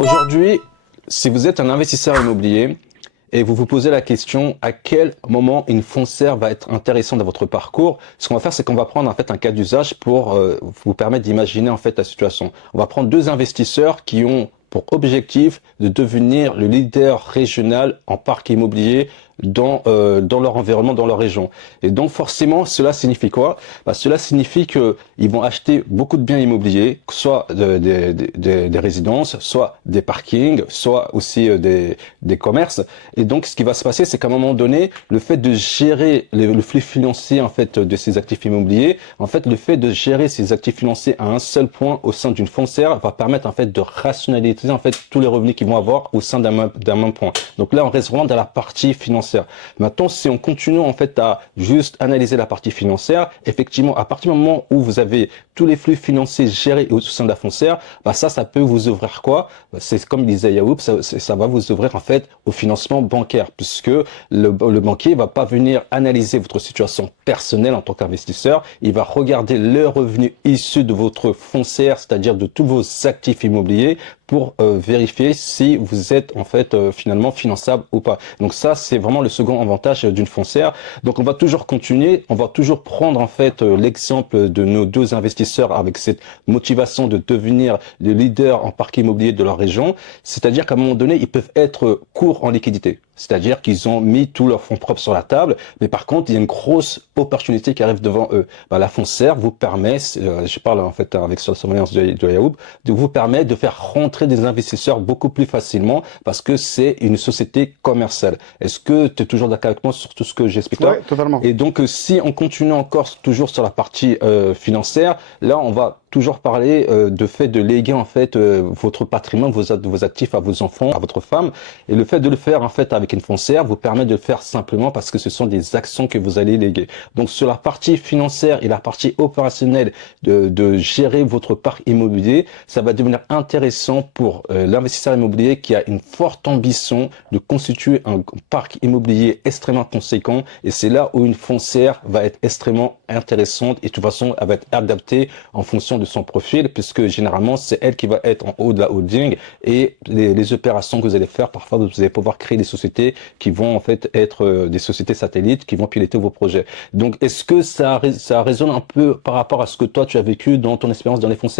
Aujourd'hui, si vous êtes un investisseur immobilier et vous vous posez la question à quel moment une foncière va être intéressante dans votre parcours, ce qu'on va faire, c'est qu'on va prendre en fait un cas d'usage pour vous permettre d'imaginer en fait la situation. On va prendre deux investisseurs qui ont pour objectif de devenir le leader régional en parc immobilier dans leur environnement, dans leur région. Et donc forcément, cela signifie quoi? Cela signifie qu'ils vont acheter beaucoup de biens immobiliers, soit des résidences, soit des parkings, soit aussi des commerces. Et donc ce qui va se passer, c'est qu'à un moment donné, le fait de gérer le flux financier en fait de ces actifs immobiliers, en fait le fait de gérer ces actifs financiers à un seul point au sein d'une foncière va permettre en fait de rationaliser en fait tous les revenus qu'ils vont avoir au sein d'un même point. Donc là, on reste vraiment dans la partie financière. Maintenant, si on continue en fait à juste analyser la partie financière, effectivement, à partir du moment où vous avez tous les flux financiers gérés au sein de la foncière, ça peut vous ouvrir quoi? C'est comme disait Yaoub, ça va vous ouvrir en fait au financement bancaire, puisque le banquier va pas venir analyser votre situation personnelle en tant qu'investisseur, il va regarder le revenu issu de votre foncière, c'est-à-dire de tous vos actifs immobiliers, pour vérifier si vous êtes en fait finalement finançable ou pas. Donc ça, c'est vraiment le second avantage d'une foncière. Donc on va toujours continuer, on va toujours prendre en fait l'exemple de nos deux investisseurs avec cette motivation de devenir le leader en parc immobilier de leur région. C'est-à-dire qu'à un moment donné, ils peuvent être courts en liquidité. C'est-à-dire qu'ils ont mis tous leurs fonds propres sur la table, mais par contre, il y a une grosse opportunité qui arrive devant eux. La foncière vous permet, je parle en fait avec sur la surveillance de Yaoub, de vous permet de faire rentrer des investisseurs beaucoup plus facilement parce que c'est une société commerciale. Est-ce que tu es toujours d'accord avec moi sur tout ce que j'explique là? Ouais, totalement. Et donc, si on continue encore toujours sur la partie financière, là, on va toujours parler de fait de léguer en fait votre patrimoine, vos actifs à vos enfants, à votre femme. Et le fait de le faire en fait avec une foncière vous permet de le faire simplement parce que ce sont des actions que vous allez léguer. Donc sur la partie financière et la partie opérationnelle de gérer votre parc immobilier, ça va devenir intéressant pour l'investisseur immobilier qui a une forte ambition de constituer un parc immobilier extrêmement conséquent. Et c'est là où une foncière va être extrêmement intéressante et de toute façon, elle va être adaptée en fonction de son profil, puisque généralement, c'est elle qui va être en haut de la holding et les opérations que vous allez faire, parfois, vous allez pouvoir créer des sociétés qui vont en fait être des sociétés satellites qui vont piloter vos projets. Donc, est-ce que ça résonne un peu par rapport à ce que toi, tu as vécu dans ton expérience dans les foncières?